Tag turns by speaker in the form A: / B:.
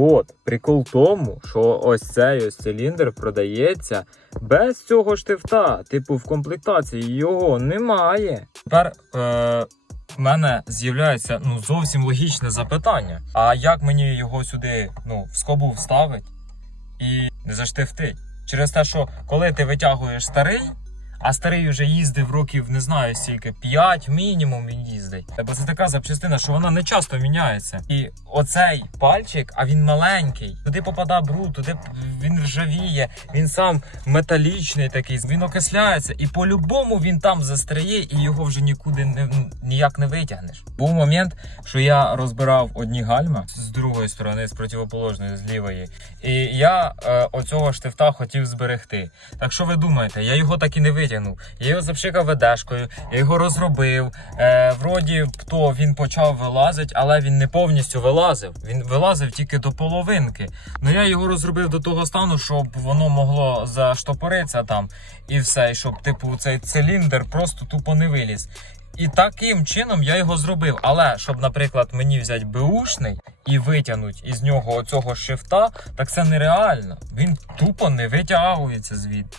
A: от, прикол в тому, що ось цей ось циліндр продається без цього штифта. Типу, в комплектації його немає. Тепер е, в мене з'являється ну, зовсім логічне запитання: а як мені його сюди ну, в скобу вставить і не заштифтить? Через те, що коли ти витягуєш старий, а старий вже їздив років, не знаю скільки, 5 мінімум він їздить. Бо це така запчастина, що вона не часто міняється. І оцей пальчик, а він маленький. Туди попадає бруд, туди він ржавіє, він сам металічний такий, він окисляється, і по-любому він там застряє, і його вже нікуди не, ніяк не витягнеш. Був момент, що я розбирав одні гальма з другої сторони, з противоположної, з лівої. І я е, оцього штифта хотів зберегти. Так що ви думаєте, я його так і не витягнув. Я його запшикав ведешкою, я його розробив. Е, вроді то він почав вилазити, але він не повністю вилазив. Він вилазив тільки до половинки. Ну я його розробив до того стану, щоб воно могло заштопоритися там і все, і щоб типу цей циліндр просто тупо не виліз. І таким чином я його зробив. Але щоб, наприклад, мені взяти беушний і витягнути із нього оцього шифта, так це нереально. Він тупо не витягується звідти.